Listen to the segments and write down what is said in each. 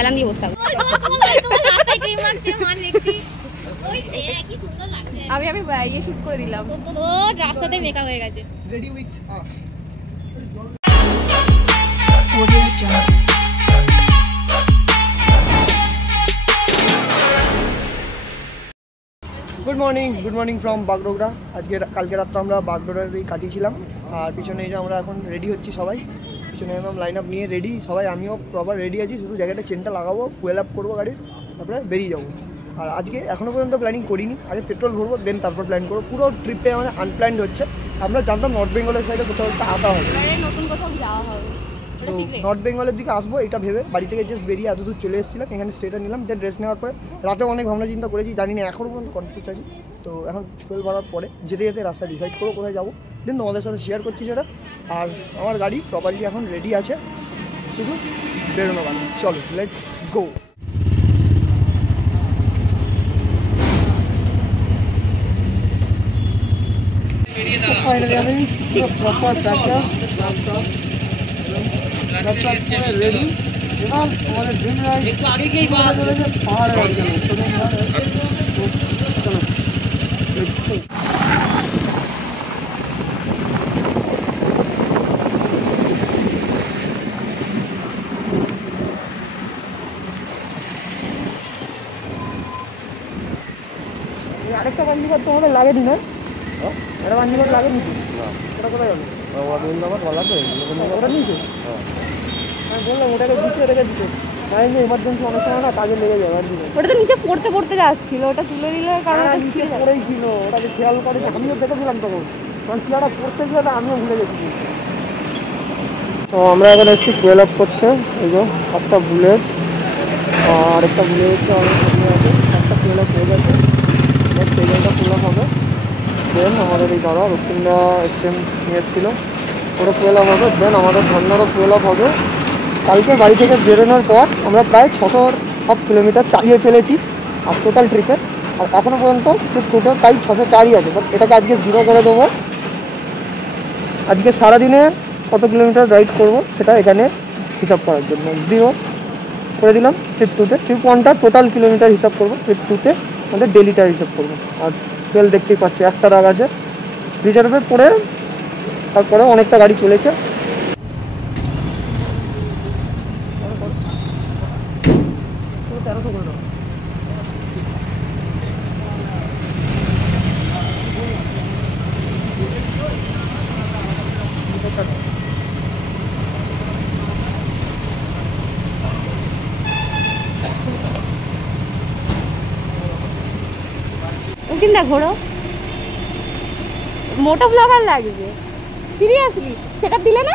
হেলান দিয়ে বসতাম। আমি ইয়ে শুট করে দিলাম, ও রাস্তাতে মেকআপ হয়ে গেছে। Ready with us. Good morning from Bagdogra. কালকে রাত আমরা বাগডোগরাতেই কাটিয়েছিলাম। আর পিছনে এই যে আমরা এখন রেডি হচ্ছি সবাই, পিছনে একদম লাইন আপ নিয়ে রেডি সবাই, আমিও প্রপার রেডি আছি, শুধু জায়গাটা চেনটা লাগাবো, ফুয়েল আপ করবো গাড়ির, তারপরে বেরিয়ে যাবো। আর আজকে এখনও পর্যন্ত প্ল্যানিং করিনি, আগে পেট্রোল ভরবো দেন তারপর প্ল্যান করবো। পুরো ট্রিপটাই আমাদের আনপ্ল্যান্ড হচ্ছে। আমরা জানতাম নর্থ বেঙ্গলের সাইডে কোথাও একটা আসা হবে, নতুন কোথাও যাওয়া হবে, তো নর্থ বেঙ্গলের দিকে আসবো এটা ভেবে বাড়ি থেকে জাস্ট বেরিয়ে এত দূর চলে এসেছিলাম। এখানে স্টেটা নিলাম, দেন রেস্ট নেওয়ার পরে রাতে অনেক ভাবনা চিন্তা করেছি, জানি না এখনও পর্যন্ত কনফিউজ আছি। তো এখন ফুয়েল ভরার পরে যেতে যেতে রাস্তা ডিসাইড করবো কোথায় যাবো, দেন তোমাদের সাথে শেয়ার করছি সেটা। আর আমার গাড়ি প্রপারলি এখন রেডি আছে, শুধু বেরোনো গাড়ি। চলো লেটস গো। ফাইনালি আমি পুরো প্রপার ব্যাকআপ রেডি। এবার আমাদের ড্রিম রাইড একটু আগে গিয়েই পাহাড়ে চলো। আরেকটা বান্ডিঘর তোমাদের লাগেনি না? এটা বান্ডিঘর লাগেনি তো? ওটা কোথায় যাবে? ওটা নিয়েছে? আমি বললাম ওটাকে দিতে রেখে দিতে, এমার্জেন্সি অনেক সময় না কাজে লেগে যাবে। ওটা তো নিচে পড়তে যাচ্ছিল, ওটা তুলে দিলে কারণ নিচে পড়েই ছিল, ওটাকে খেয়াল করেছি, আমিও দেখেছিলাম তখন, কারণ কিলাটা পড়তে ছিল না, আমিও ভুলে গেছি। তো আমরা এখন এসেছি ফুয়েল আপ করতে। এই যে একটা বুলেট আর একটা বুলেট অনেক সামনে আছে, একটা ফুয়েল আপ হয়ে গেছে, সেকেন্ডটা ফুল আপ হবে। দেন আমাদের এই দাদা রক্তিমদা এক্সট্রিম নিয়ে এসেছিল, ওটা ফুয়েল আপ হবে। দেন আমাদের ঝর্ণারও ফুয়েল আপ হবে। কালকে বাড়ি থেকে বেরোনোর পর আমরা প্রায় 600 কিলোমিটার চালিয়ে ফেলেছি আর টোটাল ট্রিপে। আর এখনও পর্যন্ত টোটাল প্রায় 604ই আছে, বাট এটাকে আজকে 0 করে দেবো। আজকে সারাদিনে কত কিলোমিটার রাইড করব সেটা এখানে হিসাব করার জন্য 0 করে দিলাম। ট্রিপ 2তে, ট্রিপ 1টা টোটাল কিলোমিটার হিসাব করবো, ট্রিপ 2তে আমাদের ডেলিটা হিসাব করবো। আর তেল দেখতেই পাচ্ছি একটা দাগ আছে রিজার্ভে পড়ে, তারপরে অনেকটা গাড়ি চলেছে। চিন্তা ঘোরো, মোটো ব্লগার লাগবে সিরিয়াসলি, সেটা দিলে না?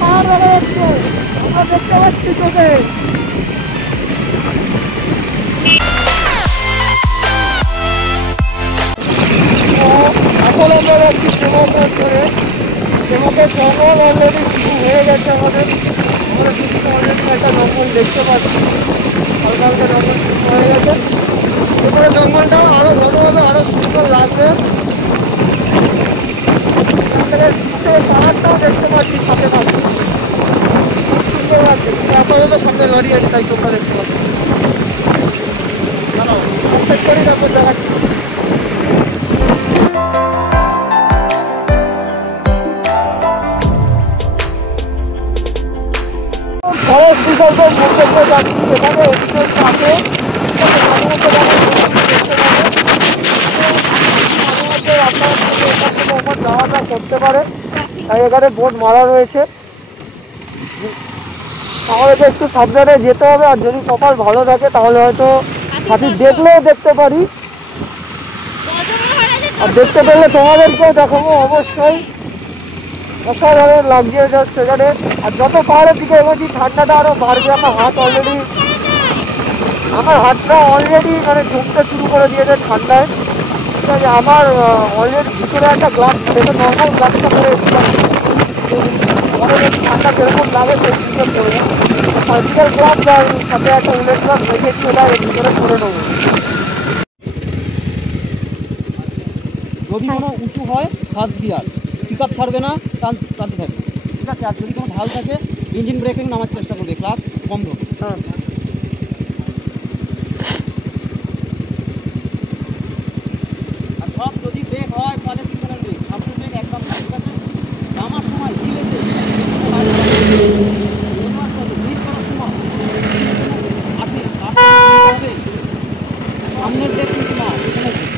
পাহাড় দেখা যাচ্ছে, আমরা দেখতে পাচ্ছি চোখে। এখন আমরা যাচ্ছি সেমকের ধরে। সেমকের জঙ্গল অলরেডি শুরু হয়ে গেছে আমাদের। আমরা কিছু অলরেডি একটা জঙ্গল দেখতে পাচ্ছি, হালকা হালকা জঙ্গল শুরু হয়ে গেছে। এরপরে জঙ্গলটা আরো ঘন হবে, আরো সুন্দর লাগবে। পাহাড়টাও দেখতে পাচ্ছি সাথে সাথে, খুব সুন্দর লাগছে। কিন্তু আপাতত সামনে সামনে লরি আছে তাই তোমরা দেখতে পাচ্ছ। তারপর দেখাচ্ছি। ফরেস্ট রিজার্ভের মধ্যে দিয়ে যাচ্ছি, এখানে এক্সপ্রেস আছে, আপনারা যাওয়াটা করতে পারে, তাই এখানে বোর্ড মারা রয়েছে। আমাদেরকে একটু সাবধানে যেতে হবে, আর যদি কপাল ভালো থাকে তাহলে হয়তো হাতি দেখলেও দেখতে পারি, আর দেখতে পেলে তোমাদেরকেও দেখাবো অবশ্যই। অসাধারণ লাগছে জাস্ট এখানে। আর যত পাহাড়ের দিকে এগোচ্ছি ঠান্ডাটা আরও বাড়বে। আমার হাতটা অলরেডি মানে জমতে শুরু করে দিয়েছে ঠান্ডায়। ঠিক আছে, আমার অলরেডি ভিতরে একটা গ্লাস, সেটা নর্মাল গ্লাসটা করে ঠান্ডা যেরকম লাগে সেই ভিতরে করবো। সার্জিক্যাল গ্লাস আর সাথে একটা উলের গ্লাস রেখেছি, ওটা এর ভিতরে করে নেবো। যদি কোনো উঁচু হয় ফার্স্ট গিয়ার, পিক আপ ছাড়বে না, টানতে থাকবে, ঠিক আছে। আর যদি কোনো ঢাল থাকে ইঞ্জিন ব্রেকিং নামার চেষ্টা করবে, ক্লাস কম ধরবে। হ্যাঁ, আর সব যদি ব্রেক হয় তাহলে পিছনের ব্রেক, সামনের ব্রেক একদম না, ঠিক আছে। নামার সময় ধীরে ধীরে আসে হবে, সামনের ব্রেক কিন্তু না, পিছনের ব্রেক।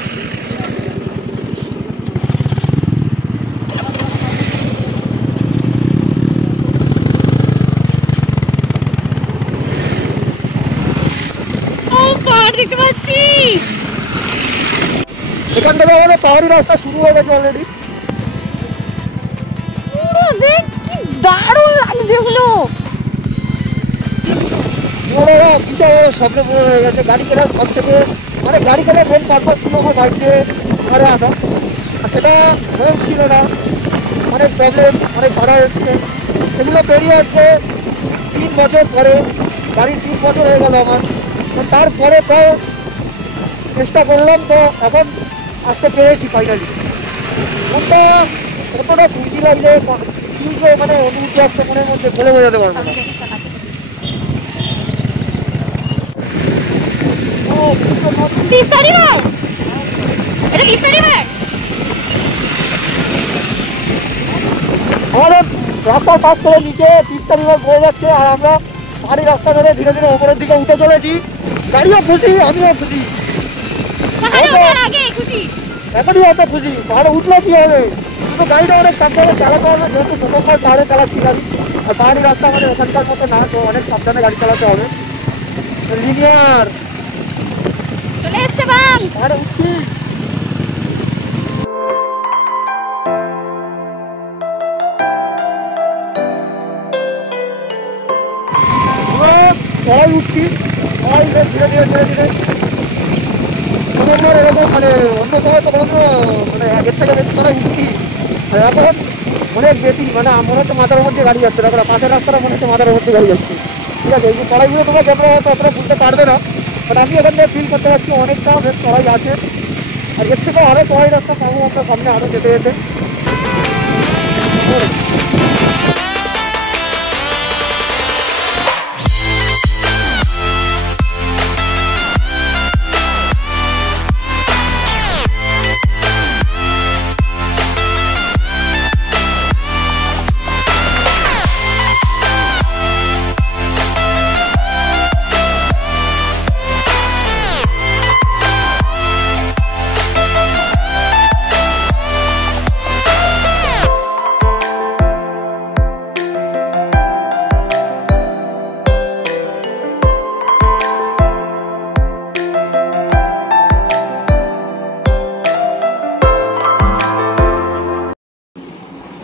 দেখতে পাচ্ছি এখান থেকে আমাদের পাহাড়ি রাস্তা শুরু হয়ে গেছে অলরেডি। পুরো দেখ কি দারুণ লাগছে এগুলো। বিশাল শব্দ হয়ে গেছে। গাড়ি কেনার সব থেকে মানে গাড়ি কেনার মেন পারপাস ছিল আমার বাড়িতে ঘরে আসা, আর সেটা হয়ে ছিল না। অনেক প্রবলেম, অনেক ভাড়া এসছে, সেগুলো পেরিয়ে আসছে 3 বছর পরে। গাড়ির 3 বছর হয়ে গেল আমার। তো তারপরে তো চেষ্টা করলাম, তো এখন আসতে পেরেছি ফাইনালি। মনটা কতটা খুশি লাগছে, মানে অনুভূতি আসছে মনের মধ্যে, বলে বোঝাতে পারবো না। তিস্তা রিভার, এটা তিস্তা রিভার। আমাদের রাস্তার পাশ করে নিচে তিস্তা রিভার বয়ে যাচ্ছে, আর আমরা পাহাড়ি রাস্তা ধরে ধীরে ধীরে উপরের দিকে উঠে চলেছি। গাড়িও খুশি, আমিও খুশি, এখনই অত খুশি। পাহাড়ে উঠলে কি হবে, কিন্তু গাড়িটা অনেক সাবধানে চালাতে হবে, যেহেতু প্রথমবার পাহাড়ে চালাচ্ছি গাড়ি। আর পাহাড়ি রাস্তা আমাদের এখানকার মতো না, তো অনেক সাবধানে গাড়ি চালাতে হবে। লিনিয়ার চলে এসছে বাং। পাহাড়ে উঠছি। সবাই উঠছি, সবাই ধীরে ধীরে ধীরে ধীরে। প্রথমবার এরকম মানে অন্য সময় তো কোনো মানে আগের থেকে বেশি সবাই উঠছি, আর এখন অনেক বেশি, মানে মনে হচ্ছে মাথার মধ্যে গাড়ি যাচ্ছে। দেখো পাশের রাস্তাটা মনে হচ্ছে মাথার মধ্যে গাড়ি যাচ্ছে। ঠিক আছে, এই যে চড়াইগুলো তোমার ক্যামেরা হয়তো অতটা বুঝতে পারবে না, বাট আমি এখান থেকে ফিল করতে পারছি অনেকটা বেশ চড়াই আছে। আর এর থেকে আরও চড়াই রাস্তা পাবো আমরা সামনে আরও যেতে যেতে।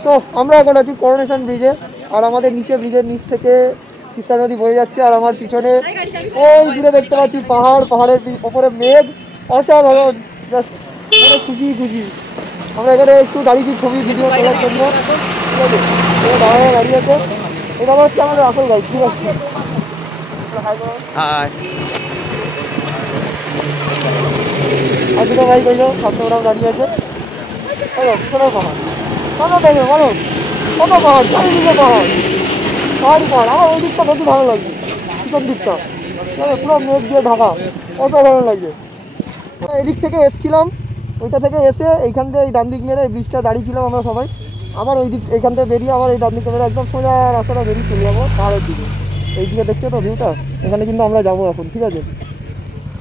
সো আমরা এখন আছি করোনেশন ব্রিজে, আর আমাদের নিচে ব্রিজের নিচ থেকে তিস্তা নদী বয়ে যাচ্ছে। আর আমার পিছনে ওই দূরে দেখতে পাচ্ছি পাহাড়, পাহাড়ের ওপরে মেঘ, অসাধারণ, জাস্ট মানে খুশি খুশি। আমরা এখানে একটু দাঁড়িয়েছি ছবি ভিডিও তোলার জন্য। ঠিক আছে, দাঁড়ায় দাঁড়িয়েছে, এটা হচ্ছে আমাদের আসল গাড়ি। ঠিক আছে, আর দুটো বাইক হইলো, সামনে ওরাও দাঁড়িয়ে আছে। হলো শোনো পাহাড়, কত দেখবে বলো, কত পাহাড়, চারিদিকে পাহাড়, পাহাড়ি পাহাড়। আমার ওই দিকটা বেশি ভালো লাগছে। পিছন দিকটা, পুরো মেঘ দিয়ে ঢাকা, অসাধারণ লাগছে। এদিক থেকে এসছিলাম, ওইটা থেকে এসে এইখান থেকে এই ডান দিক মেরে এই ব্রিজটা দাঁড়িয়ে ছিলাম আমরা সবাই। আবার ওই দিক এইখান থেকে বেরিয়ে আবার এই ডান দিকে মেরে একদম সোজা রাস্তাটা বেরিয়ে চলে যাবো পাহাড়ের দিকে। এইদিকে দেখছো তো ভিউটা, এখানে কিন্তু আমরা যাবো এখন, ঠিক আছে?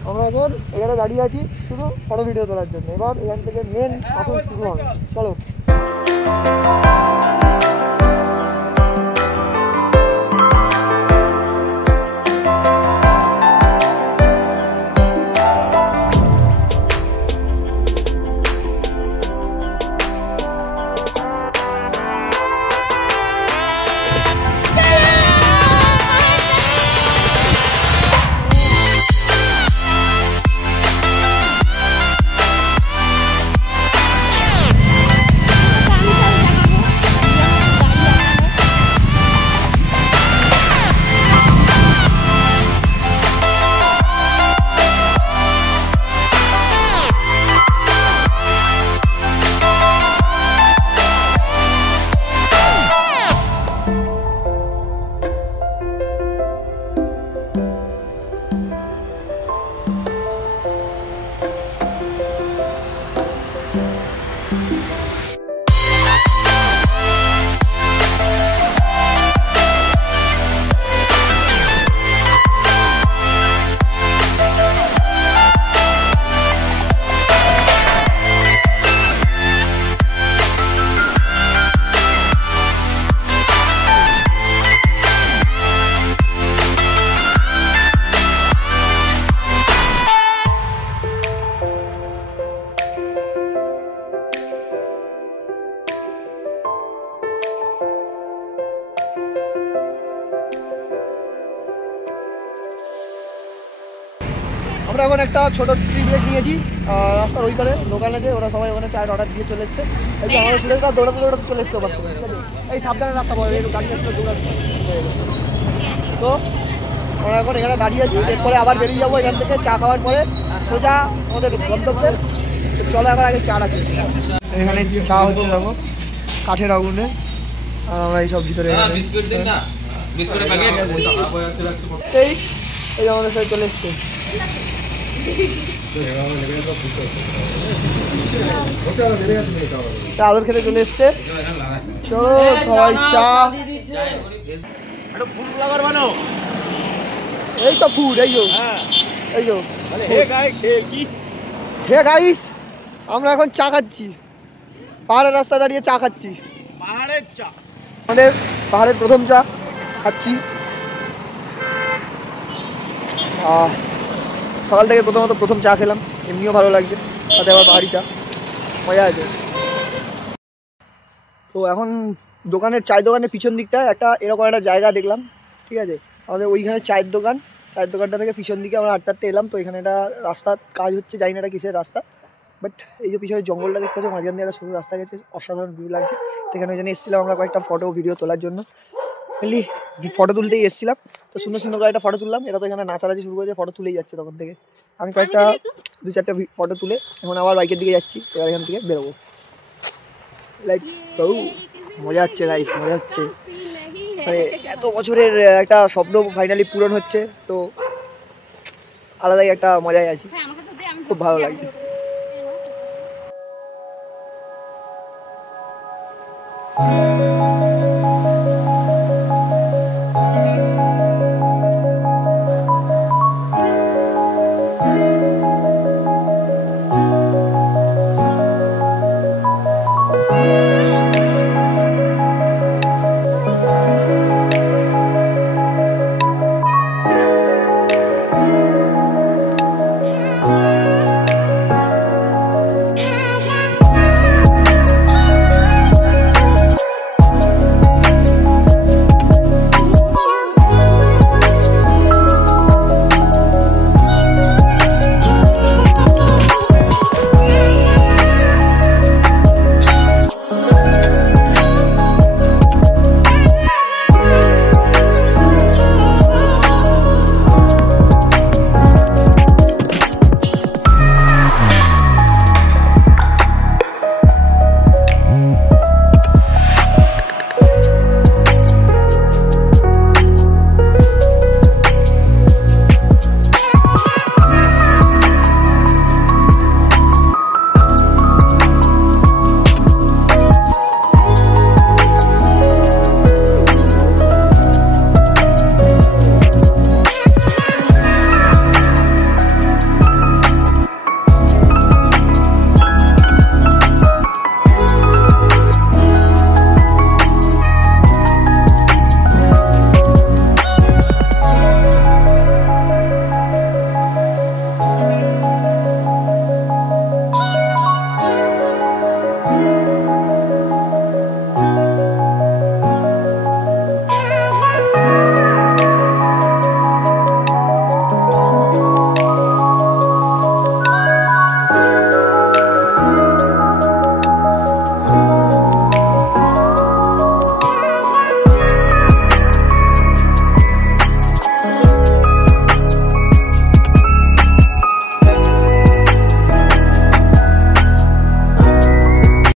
আমরা এখন এখানে দাঁড়িয়ে আছি শুধু ফটো ভিডিও তোলার জন্য। এবার এখান থেকে মেন আসল শুরু হবে, চলো। আমরা এখন একটা ছোটো ট্রি ব্রেক নিয়েছি রাস্তার ওই পারে দোকান আছে, ওরা সবাই ওখানে চায়ের অর্ডার দিয়ে চলে এসছে। এই যে আমাদের স্টুডেন্টরা দৌড়াতে দৌড়াতে চলে এসছে ওখান থেকে, এই সাবধানে রাস্তা পড়ে, একটু গাড়ি আসলে দৌড়াতে তো আমরা এখন এখানে দাঁড়িয়ে আছি। এরপরে আবার বেরিয়ে যাবো এখান থেকে, চা খাওয়ার পরে সোজা আমাদের গন্তব্যে। চলো এখন আগে চাটা খেয়ে। এখানে চা হচ্ছে দেখো কাঠের আগুনে, আর আমরা এইসব ভিতরে এই এই আমাদের সাথে চলে এসছে। আদর খেতে চলে এসছে, চলো সবাই চা। এই তো ফুড, এই এই হে গাইস, আমরা এখন চা খাচ্ছি, পাহাড়ের রাস্তা দাঁড়িয়ে চা খাচ্ছি, পাহাড়ের চা, আমাদের পাহাড়ের প্রথম চা খাচ্ছি। সকাল থেকে প্রথম চা খেলাম, এমনিও ভালো লাগছে, সাথে আবার পাহাড়ি চা, মজা আছে। তো এখন দোকানের চায়ের দোকানের পিছন দিকটায় একটা এরকম একটা জায়গা দেখলাম, ঠিক আছে? আমাদের ওইখানে চায়ের দোকানটা থেকে পিছন দিকে আমরা আটটাতে এলাম। তো এখানে একটা রাস্তার কাজ হচ্ছে, জানি না এটা কিসের রাস্তা, বাট এই যে পিছনে জঙ্গলটা দেখতে পাচ্ছি, মাঝখান দিয়ে একটা সরু রাস্তা গেছে, অসাধারণ ভিউ লাগছে। তো এখানে ওই জন্য এসেছিলাম আমরা কয়েকটা ফটো ভিডিও তোলার জন্য, মেনলি ফটো তুলতেই এসেছিলাম। তো সুন্দর সুন্দর কয়েকটা ফটো তুললাম। এরা তো এখানে নাচানাচি শুরু করেছে, ফটো তুলেই যাচ্ছে তখন থেকে। আমি কয়েকটা 2-4টা ফটো তুলে এখন আবার বাইকের দিকে যাচ্ছি, এবার এখান থেকে বেরোবো। Let's go. মজা হচ্ছে গাইস, মজা হচ্ছে, মানে এত বছরের একটা স্বপ্ন ফাইনালি পূরণ হচ্ছে, তো আলাদাই একটা মজায় আছি, খুব ভালো লাগছে।